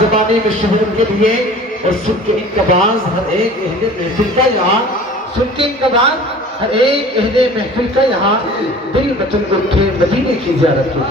زبانی میں شہور کے لیے اور سن کے ان کا باز ہر ایک اہل محفل کا یہاں سن کے ان کا باز ہر ایک اہل محفل کا یہاں دل بچن اٹھے مدینے کی زیارت کی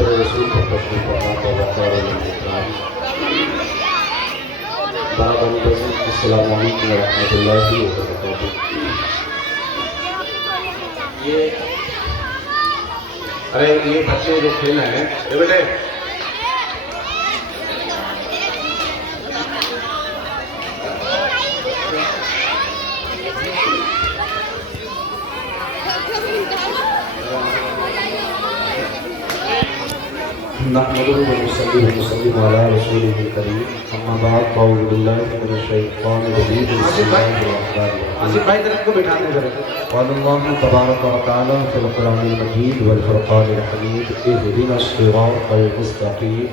رسول کا تشریف السلام علیکم ورحمۃ اللہ وبرکاتہ۔ یہ بچے جو کھیل رہے ہیں بیٹے نحمده ونصلي ونسلم على رسوله الكريم اما بعد فاعوذ بالله من الشيطان الرجيم بسم الله الرحمن الرحيم آصف بھائی طرف کو بٹھانے ذرا قال الله تبارك وتعالى في القرآن المجيد والفرقان الحميد اهدنا الصراط المستقيم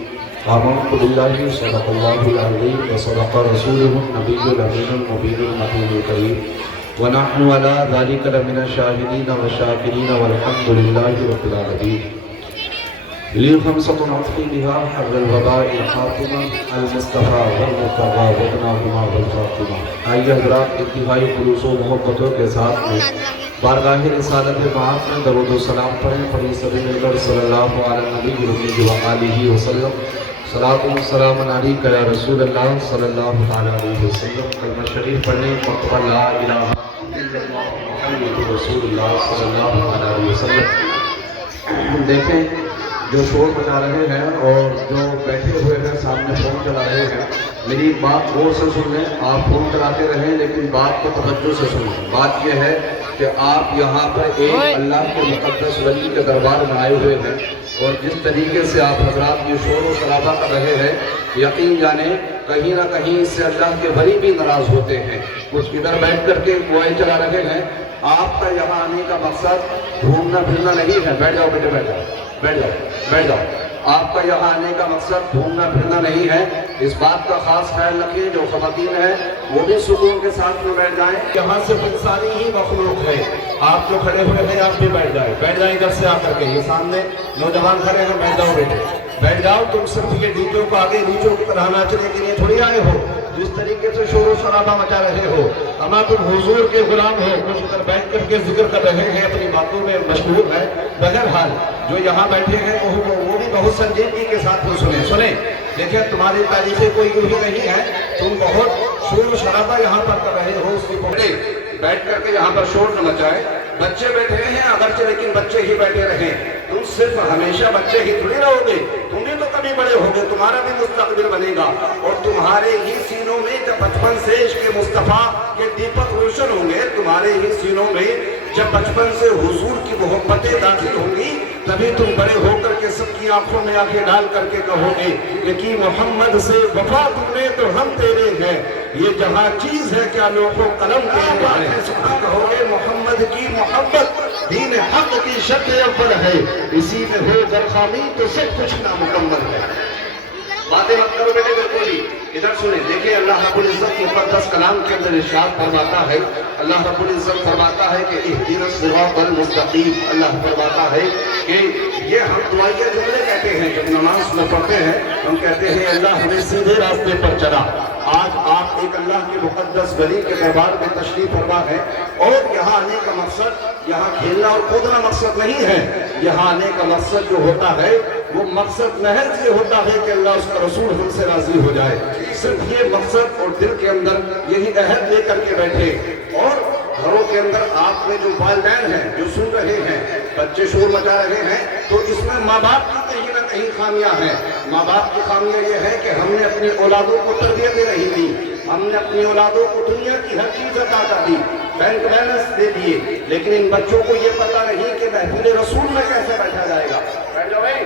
آمنت بالله صدق الله العظيم وصدق رسوله النبي الأمين المبين المتين الكريم ونحن على ذلك لمن الشاهدين والشاكرين والحمد لله رب العالمين۔ لي خمسة عطفي بها حر الوباء الخاتمة المصطفى والمرتضى وابناهما والفاطمة۔ آئیے حضرات انتہائی خلوص و محبتوں کے ساتھ میں بارگاہ رسالت معاف میں درود و سلام پڑھیں۔ پڑھی سبھی مل کر صلی اللہ علیہ نبی وآلہ وسلم صلاۃ و سلام علیک یا رسول اللہ صلی اللہ علیہ وسلم۔ کلمہ شریف پڑھیں، مرتبہ لا الہ الا اللہ محمد رسول اللہ صلی اللہ علیہ وسلم۔ دیکھیں جو شور بچا رہے ہیں اور جو بیٹھے ہوئے ہیں سامنے فون چلا رہے ہیں، میری بات غور سے سن لیں۔ آپ فون چلاتے رہیں لیکن بات کو توجہ سے سنیں۔ بات یہ ہے کہ آپ یہاں پر ایک اللہ کے مقدس ولی کے دربار میں آئے ہوئے ہیں، اور جس طریقے سے آپ حضرات یہ شور و شرابہ کر رہے ہیں، یقین جانیں کہیں نہ کہیں اس سے اللہ کے ولی بھی ناراض ہوتے ہیں۔ کچھ ادھر بیٹھ کر کے موبائل چلا رہے ہیں۔ آپ کا یہاں آنے کا مقصد گھومنا پھرنا نہیں ہے۔ بیٹھ جاؤ بیٹے، بیٹھ جاؤ بیٹھ جاؤ بیٹھ جاؤ۔ آپ کا یہاں آنے کا مقصد گھومنا پھرنا نہیں ہے۔ اس بات کا خاص خیال رکھیں، جو خواتین ہیں وہ بھی سکون کے ساتھ میں بیٹھ جائیں۔ یہاں سے انسانی ہی مخلوق ہے۔ آپ جو کھڑے ہوئے ہیں آپ بھی بیٹھ جائیں ادھر سے آ کر کے۔ یہ سامنے نوجوان کھڑے ہیں، بیٹھ جاؤ بیٹے، بیٹھ جاؤ۔ تم صرف یہ ڈیجوں کو آگے ڈیجوں کی طرح ناچنے کے لیے تھوڑی آئے ہو، جس طریقے سے شور و شرابہ مچا رہے ہو۔ اما تم حضور کے غلام ہو، کچھ ادھر بیٹھ کر کے ذکر کر رہے ہیں، اپنی باتوں میں مشغول ہے۔ بہرحال جو یہاں بیٹھے ہیں وہ بھی بہت سنجیدگی کے ساتھ سنیں۔ دیکھیں تمہاری تاریخیں کوئی یوں ہی نہیں ہے، تم بہت شور و شرابہ یہاں پر کر رہے ہو۔ اس کی بیٹھ کر کے یہاں پر شور نہ مچائے۔ بچے بیٹھے ہیں اگرچہ، لیکن بچے ہی بیٹھے رہیں۔ تم صرف ہمیشہ بچے ہی تھوڑی رہو گے، تم بھی تو کبھی بڑے ہوگے، تمہارا بھی مستقبل بنے گا، اور تمہارے ہی سینوں میں جب بچپن سے عشق مصطفیٰ کے دیپک روشن ہوں گے، تمہارے ہی سینوں میں جب بچپن سے حضور کی محبتیں داخل ہوں گی، تبھی تم بڑے ہو کر کے سب کی آنکھوں میں آنکھیں ڈال کر کے کہو گے کہ محمد سے وفا تم نے تو ہم تیرے ہیں، یہ جہاں چیز ہے کیا لوح و قلم تیرے ہیں۔ کہو گے محمد کی محبت دین حق کی شکل اول ہے، اسی میں ہو گر خامی تو سب کچھ نامکمل ہے۔ باتیں مت کرو بیٹے بالکل ہی، ادھر سنیں۔ دیکھیں اللہ رب العزت مقدس کلام کے اندر ارشاد فرماتا ہے، اللہ رب العزت فرماتا ہے کہ اہدنا الصراط المستقیم۔ اللہ فرماتا ہے کہ یہ ہم دعائیہ جملے کہتے ہیں جب نماز میں پڑھتے ہیں، ہم کہتے ہیں اللہ ہمیں سیدھے راستے پر چلا۔ آج آپ ایک اللہ کے مقدس ولی کے دربار میں تشریف فرما ہے، اور یہاں آنے کا مقصد یہاں کھیلنا اور کودنا مقصد نہیں ہے۔ یہاں آنے کا مقصد جو ہوتا ہے وہ مقصد محض یہ ہوتا ہے کہ اللہ اس کا رسول ہم سے راضی ہو جائے۔ صرف یہ مقصد، اور دل کے اندر یہی عہد لے کر کے بیٹھے۔ اور گھروں کے اندر آپ میں جو والدین ہیں جو سن رہے ہیں، بچے شور مچا رہے ہیں، تو اس میں ماں باپ کی کہیں نہ کہیں خامیاں ہیں۔ ماں باپ کی خامیاں یہ ہے کہ ہم نے اپنی اولادوں کو تربیتیں نہیں دی، ہم نے اپنی اولادوں کو دنیا کی ہر چیز عطا کر دی، بینک بیلنس دے دیے، لیکن ان بچوں کو یہ پتہ نہیں کہ محفل رسول میں کیسے بیٹھا جائے گا۔ بیٹھ جاؤ بھائی،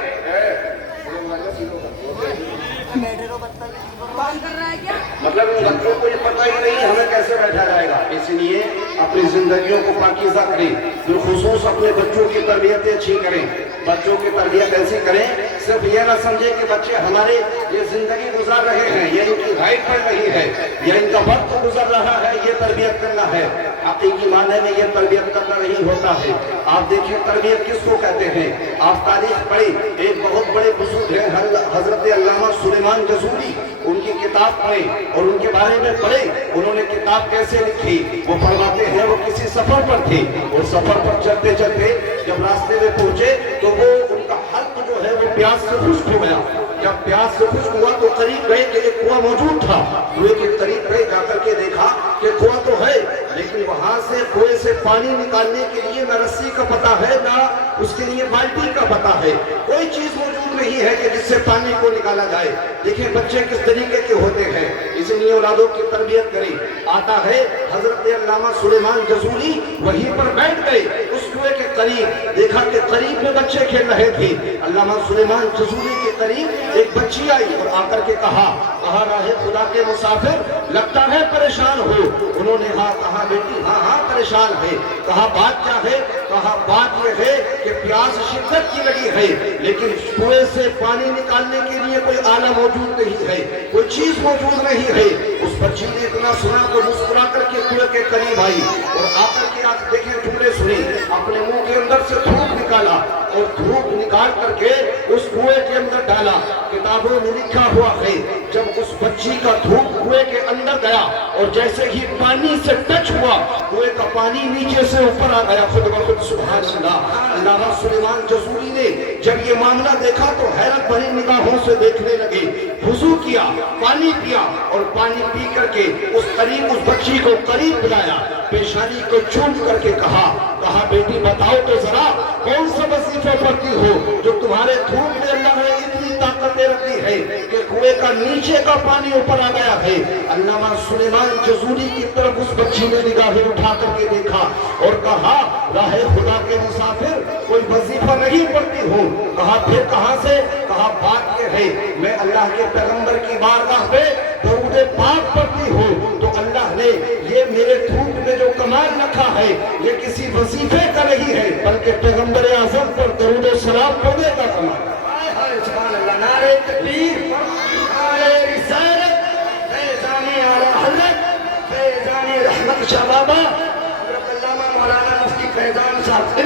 بیٹھے رہو، بند کر رہا ہے کیا؟ मतलब इन बच्चों को ये पता ही नहीं हमें कैसे बैठा जाएगा। इसलिए अपनी जिंदगियों को पाकीज़ा करें, बिलखुसूस अपने बच्चों की तरबियत अच्छी करें। बच्चों की तरबियत ऐसी करें, सिर्फ ये ना समझे कि बच्चे हमारे ये जिंदगी गुजार रहे हैं, ये इनकी हाइट पड़ रही है, या इनका वक्त गुजर रहा है, ये तरबियत करना है। हकीकी माने में ये तरबियत करना नहीं होता है। आप देखिए तरबियत किसको कहते हैं। आप तारीख पढ़े, एक बहुत बड़े बुजुर्ग हैं हजरत अल्लामा सुलेमान जसूरी, उनकी किताब पढ़े और उनके बारे में पढ़े, उन्होंने किताब कैसे लिखी। वो फरमाते हैं वो किसी सफर पर थे और सफर पर चलते चलते जब रास्ते में पहुंचे तो वो उनका हल्क जो है वो प्यास से खुश्क हो गया। जब प्यास से खुश्क हुआ तो करीब गए कि एक कुआं मौजूद था। कुएं के करीब गए, जाकर के देखा कि कुआं तो है, लेकिन वहां से कुएं से पानी निकालने के लिए ना रस्सी का पता है, ना उसके लिए बाल्टी का पता है, कोई चीज मौजूद नहीं है कि जिससे पानी को निकाला जाए। देखिए बच्चे किस तरीके के होते हैं, इसलिए औलादों की तरबियत करें। आता है हजरत अल्लामा सुलेमान जसूरी वहीं पर बैठ गए उस कुएं के करीब, देखा कि करीब में बच्चे खेल रहे थे। अल्लामा सुलेमान जसूरी के करीब एक बच्ची आई और आकर के कहा राहे खुदा के मुसाफिर, लगता है परेशान हो। उन्होंने हाँ कहा बेटी, हाँ हाँ परेशान है। कहा बात क्या है। कहा बात यह है कि प्यास शिद्दत की लगी है, लेकिन कुएं से पानी निकालने के लिए कोई आला मौजूद नहीं है, कोई चीज मौजूद नहीं है। उस बच्ची ने इतना सुना तो मुस्कुरा करके कुएं के करीब आई और आकर के आप देखें जुमले सुने, अपने मुंह के अंदर से धूप निकाला और धूप निकाल करके उस कुएं के अंदर डाला। किताबों में लिखा हुआ है जब उस बच्ची का धूप कुएं के अंदर गया और जैसे ही पानी से टच हुआ, कुएं का पानी नीचे से ऊपर आ गया। खुद ब खुद सुभान अल्लाह। अल्लामा सुलेमान जसूरी ने जब ये मामला देखा तो हैरत भरी निगाहों से देखने लगे। वुजू किया, पानी पिया और पानी पी करके उस बच्ची को करीब बुलाया, पेशानी को चूम करके कहा बेटी बताओ तो जरा कौन सा वजीफा पढ़ती हो जो तुम्हारे धूप में अल्लाह ने इतनी ताकतें रखी है कि कुएं का नीचे का पानी ऊपर आ गया है। अल्लामा सुलेमान जसूरी की तरफ उस बच्ची ने निगाहें उठा करके देखा और कहा राहे खुदा के मुसाफिर, कोई वजीफा नहीं पढ़ती हूँ। कहा फिर कहाँ से। कहा बात यह है मैं अल्लाह के पैगंबर की बारगाह पे दरूद पाक पढ़ती हूँ, तो अल्लाह ने ये मेरे धूप में जो कमाल रखा है ये किसी वजीफे का नहीं है, बल्कि पैगंबर आज़म पर दरूद सलाम पढ़ने का कमाल। सुभान अल्लाह। नारे तकबीर, नारे रिसालत, फैज़ाने आला हज़रत, फैज़ाने रहमत शाह बाबा हज़रत अल्लामा मौलाना मुफ्ती फैज़ान साहब,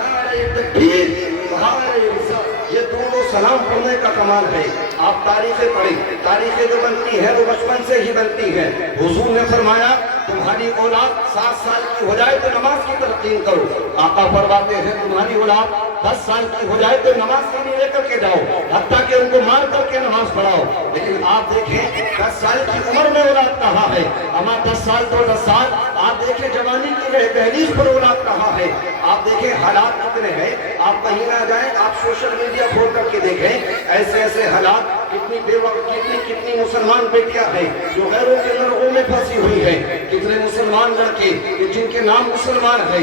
नारे तकबीर, नारे रिसालत, ये दोनों सलाम पढ़ने का कमाल है। आप तारीखें पढ़ें, तारीखें जो बनती है वो बचपन से ही बनती है। हुजूर ने फरमाया तुम्हारी औलाद 7 साल की हो जाए तो नमाज की तरकीन करो। आका फरमाते हैं तुम्हारी औलाद 10 साल की हो जाए तो नमाज के लिए लेकर के जाओ, हत्ता कि उनको मार करके नमाज पढ़ाओ। लेकिन आप देखें 10 साल की उम्र में औलाद कहाँ है। अमा 10 साल तो 10 साल, आप देखें जवानी की दहलीज पर औलाद कहाँ है। आप देखें हालात कितने हैं, आप कहीं ना जाए, आप सोशल मीडिया खोल करके देखें ऐसे ऐसे हालात, कितनी मुसलमान बेटियां हैं जो गैरों के लड़कों में फंसी हुई है, कितने मुसलमान लड़के जिनके नाम मुसलमान है,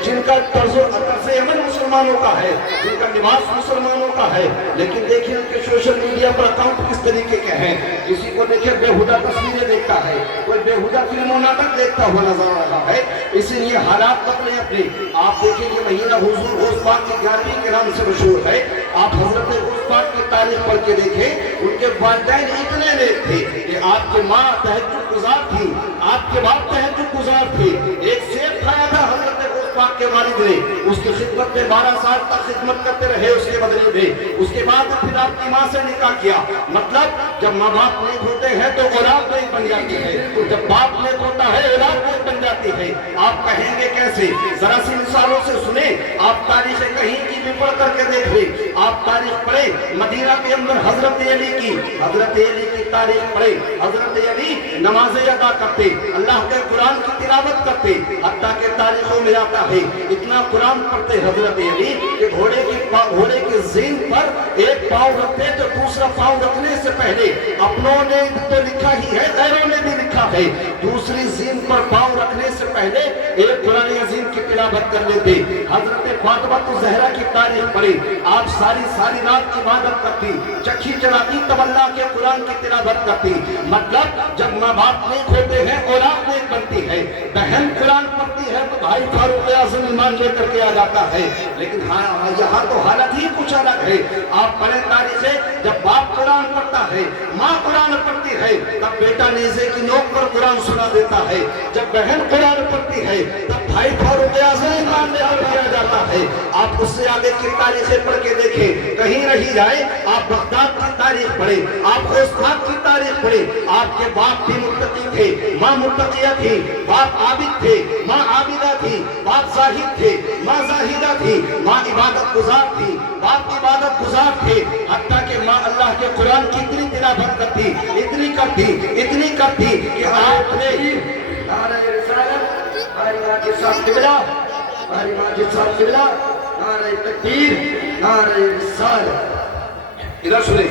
जिनका तर्ज अमल मुसलमानों का है, जिनका लिबास मुसलमानों का है, लेकिन देखिए उनके सोशल मीडिया पर अकाउंट किस तरीके के हैं। किसी को देखिए बेहुदा तस्वीरें देखता है, कोई बेहुदा फिल्मों नाटक देखता हुआ नजर आ रहा है। इसीलिए हालात अपने अपने, आप देखिए ये महीना हुजूर गौस पाक की 11वीं के नाम से मशहूर है। आप हजरत गौस पाक की तारीख पढ़ के देखें, उनके वालिदैन इतने नेक थे कि आपकी माँ तहज्जुद गुजार थी, आपके बाप तहज्जुद गुजार थे। एक सेब खाया था हजरत गौस पाक के वालिद ने, उसकी खिदमत में 12 साल तक खिदमत करते रहे उसके बदले में। उसके बाद फिर आपकी माँ से निकाह किया। मतलब जब माँ बाप नेक होते हैं तो औलाद नेक बन जाती है, जब बाप नेक होता है औलाद नेक बन जाती है। आप कहेंगे कैसे, जरा सी मिसालों से सुने। आप तारीखें कहीं की भी पढ़ करके देख ले, आप तारीख पढ़े मदीना के अंदर हजरत अली की तारीख पढ़े। हजरत अली नमाज़ें अदा करते, अल्लाह के कुरान कुरान की तिलावत करते, हत्ता के तारीखों में आता है इतना कुरान पढ़ते हजरत अली कि घोड़े के ज़ीन पर एक पाँव रखते तो दूसरा पाँव रखने से पहले अपनों ने तो लिखा ही है, गैरों ने भी लिखा है, दूसरी ज़ीन पर पाँव रखने से पहले एक कुरान अज़ीम की तिलावत कर लेते। हजरत फातिमा ज़हरा की तारीख पढ़ी, आप सारी रात इबादत करती, चक्की चलाती, तब अल्लाह के कुरान की तिलावत करती। मतलब जब माँ बाप नेक होते हैं औलाद नेक बनती है। बहन कुरान पढ़ती है तो भाई फारूक आज़म ईमान लेकर के आ जाता है। लेकिन हाँ, यहाँ तो हालत ही कुछ अलग है। आप पढ़े तारीखें, जब बाप कुरान पढ़ता है, माँ कुरान पढ़ती है, तब बेटा नेज़े की नोक पर कुरान सुना देता है। जब बहन कुरान पढ़ती है तब भाई फारूक आज़म ईमान लेकर के आ जाता है। आप उससे आगे की तारीखें पढ़ के देखें, कहीं रही जाए। आप बगदाद की तारीख पढ़े, आप होशनाक की तारीख पढ़े। आपके बाप भी मुत्तकी थे, माँ मुत्तकिया थी, बाप आबिद थे, माँ आबिदा थी, बाप जाहिद थे, माँ जाहिदा थी, माँ इबादत गुजार थी, बाप इबादत गुजार थे। हत्ता कि माँ अल्लाह के कुरान की इतनी तिलावत करती, इतनी करती कि आपने नारे रिसालत, हमारी माजिद साहब किबला, हमारी माजिद साहब किबला, नारे तकबीर, नारे रिसालत। इधर सुने,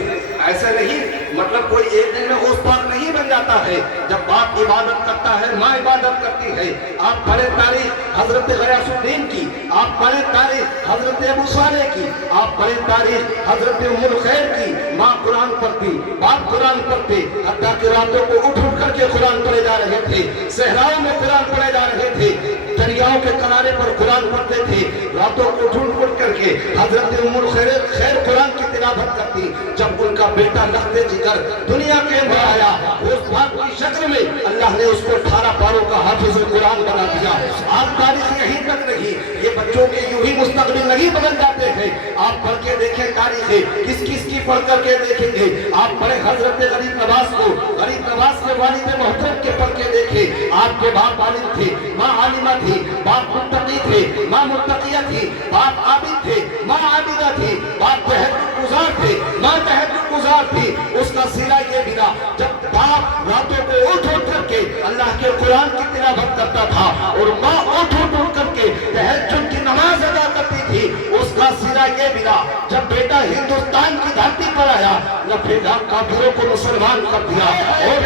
ऐसा नहीं मतलब कोई एक दिन में होशपाक नहीं बन जाता है। जब बाप इबादत करता है, माँ इबादत करती है। आप पढ़े तारीख हजरत गयासुद्दीन की, आप पढ़े तारीख हजरत अबू सालेह की, आप पढ़े तारीख हजरत उम्मुल खैर की। माँ कुरान पढ़ती, बाप कुरान पढ़ते, हत्ता कि रातों को उठ करके कुरान पढ़े जा रहे थे, सहराओं में कुरान पढ़े जा रहे थे, दरियाओं के किनारे पर कुरान पढ़ते थे, रातों को उठ करके हजरत उम्मुल खैर कुरान की तिलावत करती। जब उनका बेटा लखते जिगर दुनिया के अंदर आया, उस बात की शक्ल में अल्लाह ने उसको 18 पारों का हाफिज कुरान बना दिया। आज तारीख यहीं तक रही। ये बच्चों के यूं ही मुस्तकबिल नहीं बदल जाते हैं। आप पढ़ के देखें तारीखें, किस की पढ़ करके देखेंगे। आप पढ़े हजरत गरीब नवाज को, गरीब नवाज के वालिद मोहतरम के पढ़ के देखें। आपके बाप आलिम थे, माँ आलिमा थी, बाप मुत्तकी थे, माँ मुत्तकिया थी, बाप आबिद थे, माँ आबिदा थी, बाप तहज्जुद गुजार थे, माँ तहज्जुद गुजार थी। उसका सिला ये बिना जब बाप रातों को उठ करके अल्लाह के कुरान की तिलावत करता था और माँ उठ करके तहज्जुद की नमाज अदा करती थी, उसका सिला ये बिना जब बेटा हिंदुस्तान की धरती पर आया, लफेदा काफिरों को मुसलमान कर दिया। और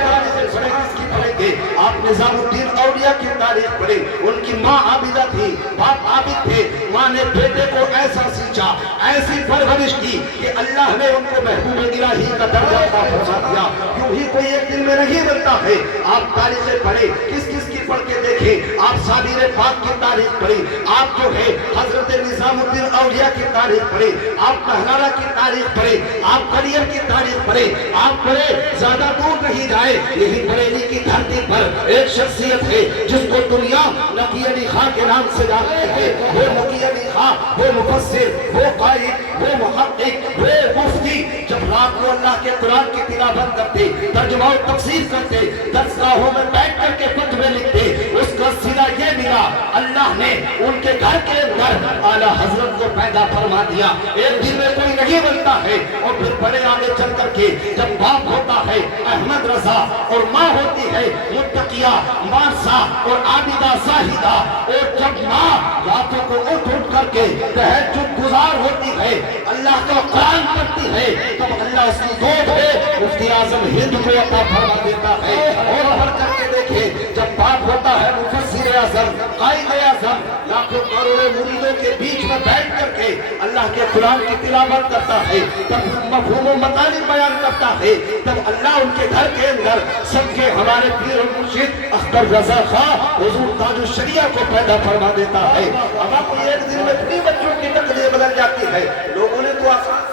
किसकी पढ़ेंगे आप? निजामुद्दीन औलिया की तारीख पढ़े। उनकी माँ आबिदा थी, बाप आबिद थे, माँ ने बेटे को ऐसा सींचा, ऐसी परवरिश की कि अल्लाह ने उनको महबूब इलाही का दर्जा फरमा दिया। यूं ही कोई एक दिन में नहीं बनता है। आप तारीखें पढ़े, किस की पढ़ के देखें। आप साबिर पाक की तारीख पढ़े, आप जो है हजरत निजामुद्दीन औलिया की तारीख पढ़े, आप कहलारा की तारीख पढ़े, आप कलियर की तारीख पढ़े, आप पढ़े। ज्यादा दूर नहीं जाए, यही बरेली की धरती पर एक शख्सियत है जिसको दुनिया नकी अली खां के नाम से जानती है। वो नकी अली खां, वो मुफस्सिर, वो कायद, वो मुहक्किक, वो मुफ्ती जब रात को अल्लाह के कुरान की तिलावत करते, तर्जुमा और तफसीर करते, दरसगाहों में बैठ करके फतवे लिखते, उसका सिला ये मिला अल्लाह ने उनके घर के अंदर आला हजरत को पैदा फरमा दिया। एक दिन में कोई नहीं बनता है। और फिर बड़े आगे चल करके जब बाप होता है अहमद रजा और माँ होती है मुत्तकिया मारसा और आबिदा साहिदा, और जब माँ रातों को उठ करके तहज्जुद गुजार होती है, अल्लाह का कुरान पढ़ती है, तब अल्लाह उसकी गोद में मुफ्ती आजम हिंद को अता फरमा देता है। और पढ़ करके देखे, जब बाप होता है मुफस्सिर आज़म, कायद आज़म, लाखों करोड़ों मुरीदों के बीच में बैठ करके अल्लाह के कुरान की तिलावत करता है, तब मफ़हूम व मतालिब बयान करता है, तब अल्लाह उनके घर के अंदर सबके हमारे पीर और मुर्शिद अख्तर रज़ा खां हुजूर ताजुश शरिया को पैदा फरमा देता है। अब आपको एक दिन में इतनी बच्चों की तकदीर बदल जाती है। लोगों ने तो आसान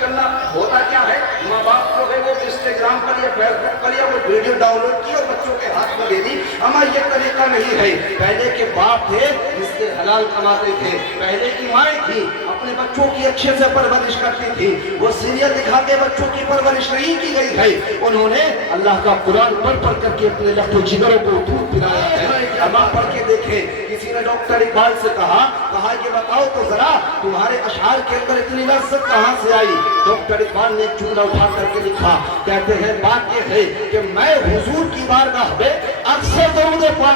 करना होता क्या है, माँ बाप जो है वो इंस्टाग्राम पर या फेसबुक पर या वो वीडियो डाउनलोड की और बच्चों के हाथ में दे दी। हमारा ये तरीका नहीं है। पहले के बाप थे जिससे हलाल कमाते थे, पहले की माएँ थी अपने बच्चों की अच्छे से परवरिश करती थी। वो सीरियल दिखा के बच्चों की परवरिश नहीं की गई है। उन्होंने अल्लाह का कुरान पढ़ करके अपने लफ्ज़ जिगरों को दूध पिलाया है। अब आप पढ़ के देखें, किसी ने डॉक्टर इकबाल से कहा ये बताओ तो जरा तुम्हारे अशआर के अंदर इतनी लज्जत कहाँ से आई? डॉक्टर इकबाल ने चूल्हा उठा करके लिखा, कहते हैं बात ये है कि मैं हुजूर की बारगाह में अक्सर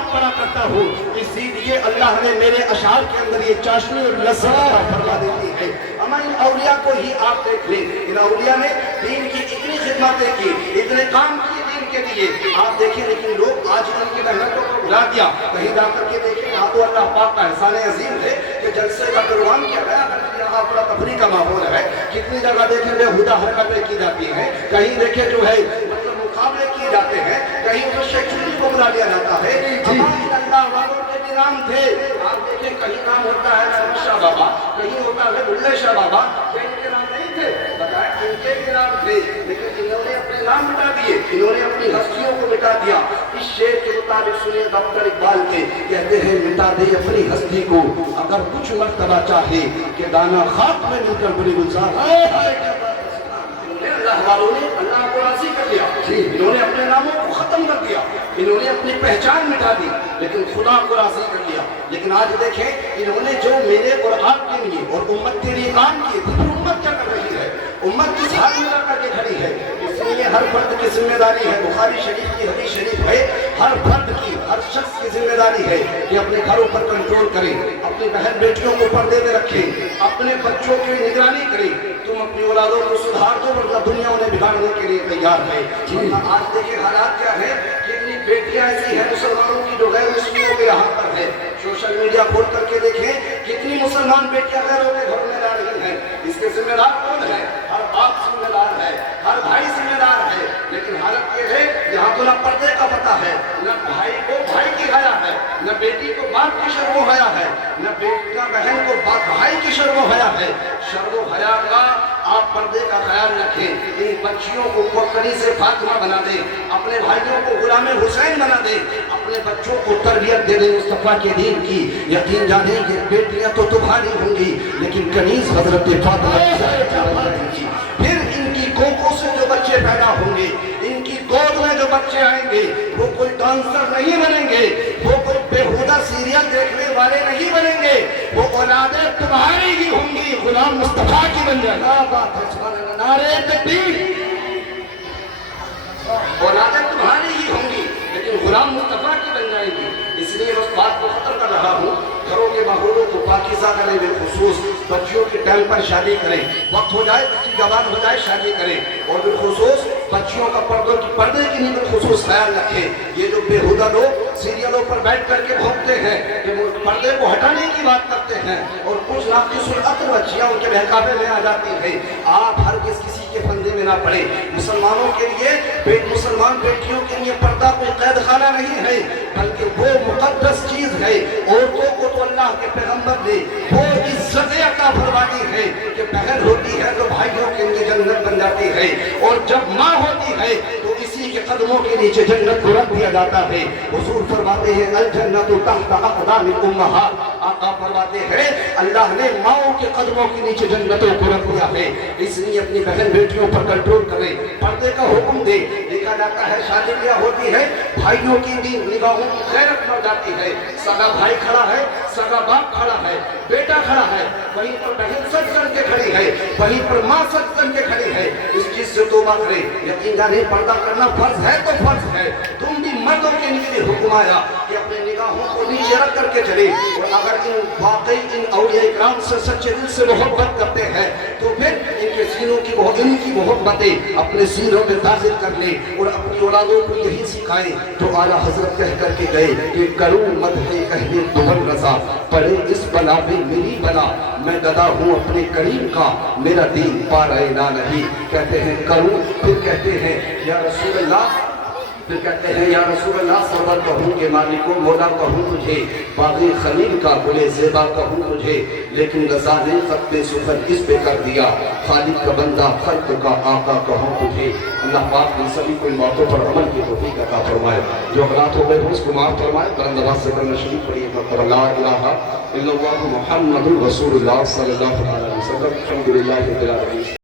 बात पढ़ा करता हूँ, इसीलिए अल्लाह ने मेरे अशार के अंदर ये चाशनी और लज़्ज़त अता फरमा देती है। अमा इन औलिया को ही आप देख लें, इन औलिया ने दीन की इतनी खिदमतें की, इतने काम किए दीन के लिए, आप देखें, लेकिन लोग आज उनकी मेहनतों को भुला दिया। कहीं जाकर के देखें, यहाँ तो अल्लाह पाक का एहसान अजीम है कि जलसे का प्रोग्राम किया गया, यहाँ बड़ा तफरी का माहौल है। कितनी जगह देखें बेहुदा हरकतें की जाती हैं, कहीं देखें जो है मतलब मुकाबले किए जाते हैं, कहीं उस शैक्षणिक को बुला लिया जाता है। हमारे अल्लाह वालों के भी नाम थे, आप देखें कहीं नाम होता है अहमद शाह बाबा, कहीं होता है बुल्ले शाह बाबा, कहीं इनके नाम नहीं थे, बताए इनके भी नाम थे, लेकिन इन्होंने अपने नाम मिटा दिए, इन्होंने अपनी हस्तियों को मिटा दिया। इस शेर के मुताबिक सुनिए डॉक्टर इकबाल के, कहते हैं मिटा दे अपनी हस्ती को अगर कुछ मर्तबा चाहे कि दाना खाक में मिलकर बड़ी गुलजार। अल्लाह वालों ने अल्लाह को राजी कर लिया, इन्होंने अपने नामों को खत्म कर दिया, इन्होंने अपनी पहचान मिटा दी, लेकिन खुदा को राजी कर लिया। लेकिन आज देखें, इन्होंने जो मेरे और आपके लिए और उम्मत के लिए काम किए थे, फिर उम्मत क्या कर रही है? उम्मत किस हाल में लगा के खड़ी है? इसलिए हर फर्द की जिम्मेदारी है, बुखारी शरीफ की हदीस शरीफ है, हर फर्द की, हर शख्स की जिम्मेदारी है कि अपने घरों पर कंट्रोल करे, अपनी बहन बेटियों को पर्दे में रखे, अपने बच्चों की निगरानी करे। तुम अपनी औलादों को सुधार दो, वरना दुनिया उन्हें बिगाड़ने के लिए तैयार है। आज देखिए हालात क्या है, कितनी बेटियां ऐसी हैं मुसलमानों की जो गैर मुस्लिमों के यहाँ पर है। सोशल मीडिया खोल करके देखें, कितनी मुसलमान बेटियां गैरों के घर में ला रही हैं। इसके जिम्मेदार कौन है? हर बाप जिम्मेदार है, हर भाई जिम्मेदार है। लेकिन हालत ये है, यहाँ तो न पर्दे का पता है, न भाई को भाई की हया है, न बेटी को बाप की शर्मो हया है, न बेटा बहन को भाई की शर्मो हया है। शर्मो हया का आप पर्दे का ख्याल रखें। इन बच्चियों को बकरी से फातिमा बना दें, अपने भाइयों को गुलाम हुसैन बना दें, अपने बच्चों को तरबियत दे दें मुस्तफा के दीन की। यकीन जाने ये बेटियां तो तुम्हारी होंगी, लेकिन कनीज हजरत फातिमा की। फिर इनकी कोखों से जो बच्चे पैदा होंगे, इनकी गोद में जो बच्चे आएंगे, वो कोई डांसर नहीं बनेंगे, वो कोई बेहुदा सीरियल देखने वाले नहीं बनेंगे, वो औलादे तुम्हारी ही होंगी, गुलाम मुस्तफा की बन जाएगी। नारे तकबीर। औलादे तुम्हारी ही होंगी, लेकिन गुलाम मुस्तफा की बन जाएगी। इसलिए उस बात को खत्म कर रहा हूँ, घरों के माहौलों को पाकीज़ा करें, बिलखुसूस बच्चियों के टाइम पर शादी करें, वक्त हो जाए बच्ची जवान हो जाए शादी करें, और बिलखुसूस बच्चियों का पर्दे की नहीं बिलखुसूस ख्याल रखें। ये जो बेहुदा लोग सीरियलों पर बैठ करके भोगते हैं, कि वो पर्दे को हटाने की बात करते हैं, और कुछ नाक़िसुल अक्ल बच्चियाँ उनके बहकावे में आ जाती हैं। आप हर किसी के फंदे में ना पड़े। मुसलमानों के लिए, मुसलमान बेटियों के लिए पर्दा कोई कैद खाना नहीं है, बल्कि वो मुक़द्दस चीज है। औरतों को तो अल्लाह के पैगंबर ने वो इज्जत अता फरमाती है कि बहन होती है तो भाइयों के लिए जन्नत बन जाती है, और जब माँ होती है तो इसी के कदमों के नीचे जन्नत को रख दिया जाता है। हुजूर फरमाते हैं अल जन्नतु तहता अक़दामिल उम्महात। आका फरमाते हैं अल्लाह ने माओं के कदमों के नीचे जन्नतों को रख दिया है। इसलिए अपनी बहन बेटियों पर कंट्रोल करें, पर्दे का हुक्म दे। देखा जाता है शादी ब्याह होती है, भाइयों की भी निगाहों की खैरत बढ़ जाती है। सगा भाई खड़ा है, सगा बाप खड़ा है, बेटा खड़ा है, वहीं पर बहन सच करके खड़ी है, वहीं पर माँ सच करके खड़ी है। इस चीज से तौबा करें। यकीन जाने पर्दा करना फर्ज है तो फर्ज है। तुम भी मर्दों के लिए हुक्म आया कि अपने निगाहों को नीचे रख करके चले, और अगर इन वाकई इन औलिया इकराम से सच्चे दिल से मोहब्बत करते हैं तो फिर इनके सीनों की इनकी मोहब्बतें अपने सीनों में दाखिल कर ले, और अपनी औलादों को यही सिखाएं तो आला हजरत कह करके गए कि करूं मत है कहने तुहर रजा, पढ़े इस बला में मेरी बला, मैं गदा हूँ अपने करीम का, मेरा दीन पा रहे ना नहीं। कहते हैं करूं, फिर कहते हैं या रसूल अल्लाह, फिर कहते हैं या रसूल अल्लाह सरवर कहूँ के मालिको मौला कहूँ तुझे, बाग़ी खलील का गुले ज़ेबा कहूँ तुझे, लेकिन रज़ा ने ख़त्म सुफ़र इस पे कर दिया, खालिक का बंदा खल्क़ का आका कहूँ तुझे। अल्लाह पाक इन सभी को इन बातों पर अमल की तौफ़ीक़ अता फरमाए। जो गलत हो गए हो उसको माफ़ फरमाए। बुलंद से कलमा शरीफ पढ़िए, ला इलाहा इल्लल्लाहु मुहम्मदुर रसूलुल्लाह सल्लल्लाहु अलैहि वसल्लम। अल्हम्दुलिल्लाहि रब्बिल आलमीन।